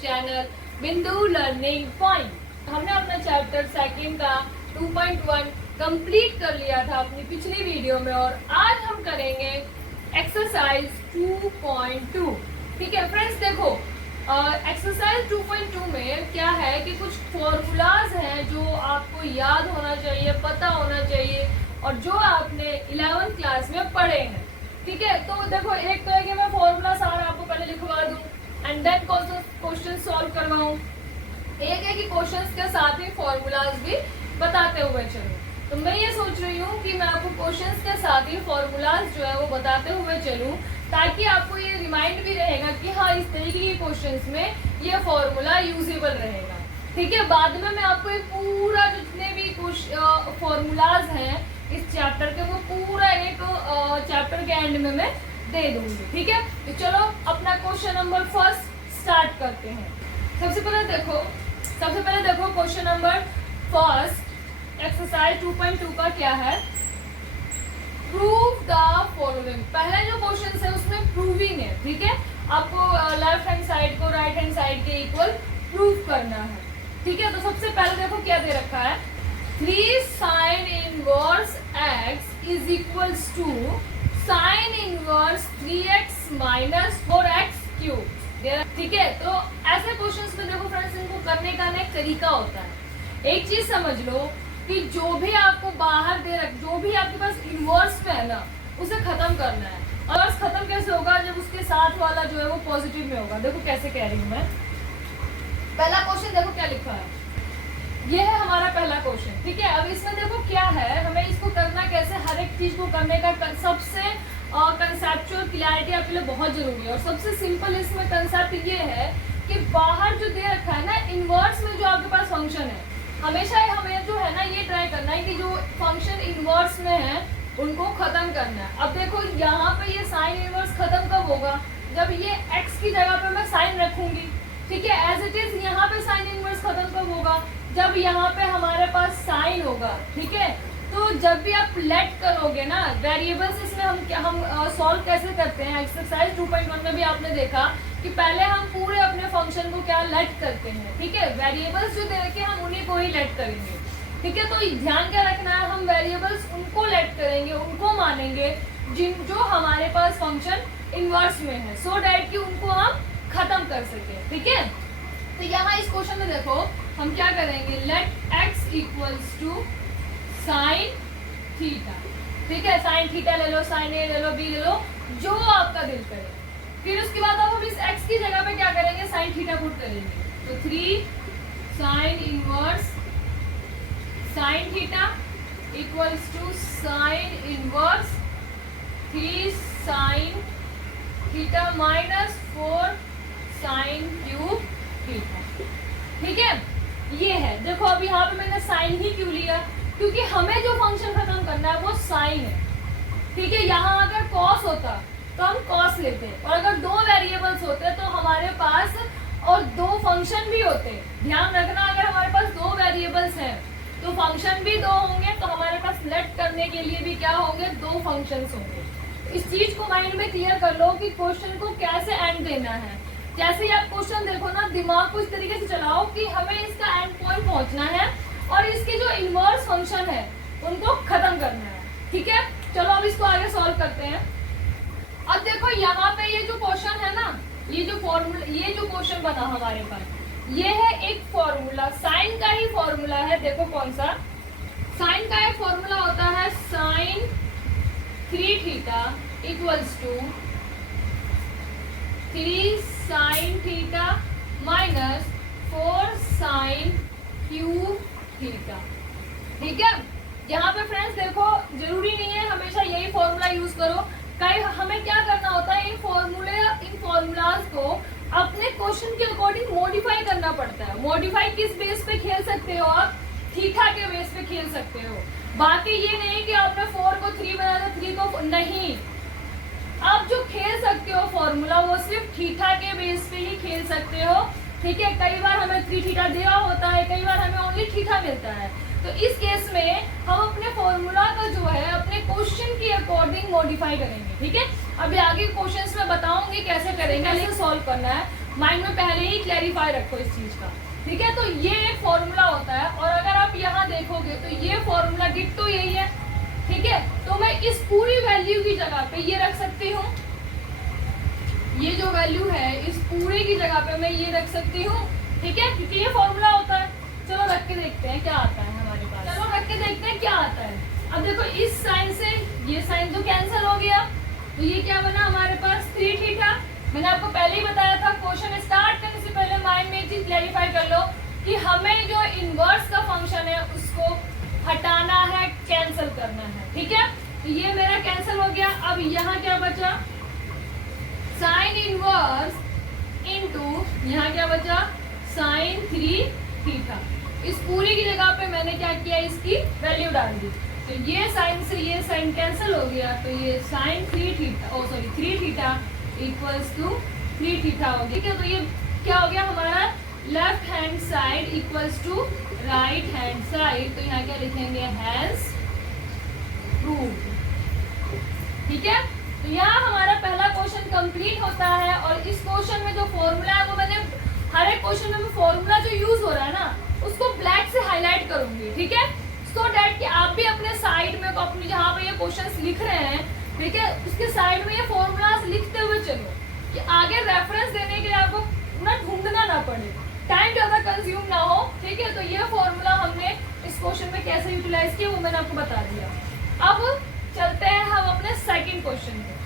Channel बिंदु learning point. हमने अपना चैप्टर सेकंड का 2.1 कंप्लीट कर लिया था अपनी पिछली वीडियो में और आज हम करेंगे एक्सरसाइज 2.2। ठीक है फ्रेंड्स, देखो एक्सरसाइज 2.2 में क्या है कि कुछ फॉर्मूलाज हैं जो आपको याद होना चाहिए, पता होना चाहिए और जो आपने 11th क्लास में पढ़े हैं। ठीक है, तो देखो एक तो है कि मैं फॉर्मूला सारा आपको पहले लिखवा दूं एंड देन क्वेश्चन सॉल्व करवाऊं। एक है कि क्वेश्चंस के साथ ही फॉर्मूलाज भी बताते हुए चलूं। तो मैं ये सोच रही हूँ कि मैं आपको क्वेश्चंस के साथ ही फॉर्मूलाज जो है वो बताते हुए चलूं, ताकि आपको ये रिमाइंड भी रहेगा कि हाँ इस तरीके के क्वेश्चंस में ये फॉर्मूला यूजेबल रहेगा। ठीक है, बाद में मैं आपको एक पूरा जितने भी फॉर्मूलाज हैं इस चैप्टर के वो पूरा एक चैप्टर के एंड में मैं दे दूंगी। ठीक है, तो चलो अपना क्वेश्चन नंबर फर्स्ट स्टार्ट करते हैं। सबसे पहले देखो क्वेश्चन नंबर फर्स्ट एक्सरसाइज 2.2 का क्या है, प्रूव द फॉलोइंग। पहले जो क्वेश्चन है उसमें प्रूविंग है। ठीक है, आपको लेफ्ट हैंड साइड को राइट हैंड साइड के इक्वल प्रूव करना है। ठीक है, तो सबसे पहले देखो क्या दे रखा है, 3 sin inverse x is equals to sin inverse 3x minus 4x cube। ठीक है, तो ऐसे क्वेश्चंस में देखो फ्रेंड्स, इनको करने का ना एक तरीका होता है। एक चीज समझ लो कि जो भी आपको बाहर जो भी आपके पास इनवर्स में है ना, उसे खत्म करना है। और खत्म कैसे होगा, जब उसके साथ वाला जो है वो पॉजिटिव में होगा। देखो कैसे कह रही हूँ मैं। पहला क्वेश्चन देखो क्या लिखा है, ये है हमारा पहला क्वेश्चन। ठीक है, अब इसमें देखो क्या है, हमें इसको करना कैसे, हर एक चीज को करने का सबसे कंसेप्चुअल क्लैरिटी आपके लिए बहुत जरूरी है। और सबसे सिंपल इसमें कंसेप्ट ये है कि बाहर जो दे रखा है ना इनवर्स में जो आपके पास फंक्शन है, हमेशा हमें जो है ना ये ट्राई करना है कि जो फंक्शन इनवर्स में है उनको खत्म करना है। अब देखो यहाँ पे ये साइन इनवर्स खत्म कब होगा, जब ये x की जगह पे मैं साइन रखूंगी। ठीक है, एज इट इज यहाँ पे साइन इनवर्स खत्म कब होगा, जब यहाँ पे हमारे पास साइन होगा। ठीक है, तो जब भी आप लेट करोगे ना वेरिएबल्स, इसमें हम सॉल्व कैसे करते हैं, एक्सरसाइज 2.1 में भी आपने देखा कि पहले हम पूरे अपने फंक्शन को क्या लेट करते हैं। ठीक है, वेरिएबल्स जो दे रखे हम उन्हीं को ही लेट करेंगे। ठीक है, तो ध्यान क्या रखना है, हम वेरिएबल्स उनको लेट करेंगे, उनको मानेंगे जो हमारे पास फंक्शन इनवर्स में है, सो डैट कि उनको हम खत्म कर सके। ठीक है, तो यहाँ इस क्वेश्चन में देखो हम क्या करेंगे, let x equals to sine theta. ठीक है, साइन थीटा ले लो, साइन ए ले लो, बी ले लो, जो आपका दिल करे। फिर उसके बाद अब हम इस x की जगह पे क्या करेंगे, साइन थीटा पुट करेंगे। तो 3 sine inverse sine theta equals to sine inverse 3 sine theta minus 4 sine cube theta. ठीक है, ये है। देखो अब यहाँ पे मैंने साइन ही क्यों लिया, क्योंकि हमें जो फंक्शन खत्म करना है वो साइन है। ठीक है, यहाँ अगर कॉस होता तो हम कॉस लेते, और अगर 2 वेरिएबल्स होते तो हमारे पास और 2 फंक्शन भी होते। ध्यान रखना, अगर हमारे पास 2 वेरिएबल्स हैं तो फंक्शन भी 2 होंगे, तो हमारे पास लेट करने के लिए भी क्या होंगे, 2 फंक्शंस होंगे। इस चीज को माइंड में क्लियर कर लो कि क्वेश्चन को कैसे एंड देना है। जैसे ही आप क्वेश्चन देखो ना, दिमाग को इस तरीके से चलाओ कि हमें इसका एंड पॉइंट पहुंचना है और इसके जो इनवर्स फंक्शन है उनको खत्म करना है। ठीक है, चलो अब इसको आगे सॉल्व करते हैं। अब देखो यहाँ पे ये जो क्वेश्चन है ना, ये जो क्वेश्चन बना हमारे पास, ये है एक फॉर्मूला, साइन का ही फॉर्मूला है। देखो कौन सा, साइन का एक फॉर्मूला होता है, sine 3 theta equals to 3 sine theta minus 4 sine cube theta. ठीक है, यहाँ पे फ्रेंड्स देखो जरूरी नहीं है हमेशा यही फॉर्मूला यूज करो, कई हमें क्या करना होता है, इन फॉर्मूलाज को अपने क्वेश्चन के अकॉर्डिंग मॉडिफाई करना पड़ता है। मॉडिफाई किस बेस पे खेल सकते हो आप, थीटा के बेस पे खेल सकते हो। बाकी ये नहीं कि आपने 4 को 3 बना दिया, 3 को नहीं। आप जो खेल सकते हो फॉर्मूला वो सिर्फ थीटा के बेस पे ही खेल सकते हो। ठीक है, कई बार हमें 3 थीटा दिया होता है, कई बार हमें ओनली थीटा मिलता है। तो इस केस में हम अपने फॉर्मूला का जो है अपने क्वेश्चन के अकॉर्डिंग मॉडिफाई करेंगे। ठीक है, अभी आगे क्वेश्चंस में बताऊंगी कैसे करेंगे, कैसे सॉल्व करना है। माइंड में पहले ही क्लैरिफाई रखो इस चीज का, ठीक है। तो ये एक फॉर्मूला होता है, और अगर आप यहाँ देखोगे तो ये फॉर्मूला डिट्टो यही है, ठीक है। तो मैं इस पूरी वैल्यू की जगह पे ये रख सकती हूँ, ये जो वैल्यू है इस पूरे की जगह पे मैं ये रख सकती हूँ, ठीक है, क्योंकि ये फॉर्मूला होता है। चलो रख के देखते हैं क्या आता है हमारे पास, चलो रख के देखते हैं क्या आता है। अब देखो इस साइन से ये साइन तो कैंसिल हो गया, तो ये क्या बना हमारे पास 3 थीटा। मैंने आपको पहले ही बताया था, क्वेश्चन स्टार्ट करने से पहले माइंड में एक चीज क्लैरिफाई कर लो कि हमें जो इनवर्स का फंक्शन है उसको हटाना है, कैंसिल करना है, ठीक है। तो ये मेरा कैंसिल हो गया। अब यहाँ क्या बचा, साइन इनवर्स इनटू यहाँ क्या बचा, साइन 3 थीटा। इस पूरी की जगह पे मैंने क्या किया, इसकी वैल्यू डाल दी। तो ये साइन से ये साइन कैंसिल हो गया, तो ये sine 3 theta equals to 3 theta हो गया, ठीक है। तो ये क्या हो गया हमारा, left hand side equals to right hand side. तो यहाँ क्या लिखेंगे, हैज प्रूव्ड, ठीक है। तो यहाँ हमारा पहला क्वेश्चन कंप्लीट होता है। और इस क्वेश्चन में जो फॉर्मूला है वो मैंने हर एक क्वेश्चन में फॉर्मूला जो यूज हो रहा है ना उसको ब्लैक से हाईलाइट करूंगी, ठीक है, सो डैट कि आप भी अपने साइड में अपनी जहाँ पे ये क्वेश्चंस लिख रहे हैं, ठीक है, उसके साइड में ये फॉर्मूलाज लिखते हुए चलो कि आगे रेफरेंस देने के लिए आपको ना ढूंढना ना पड़े, टाइम ज्यादा कंज्यूम ना हो, ठीक है। तो ये फॉर्मूला हमने इस क्वेश्चन में कैसे यूटिलाइज किया वो मैंने आपको बता दिया। अब चलते हैं हम अपने सेकंड क्वेश्चन पे।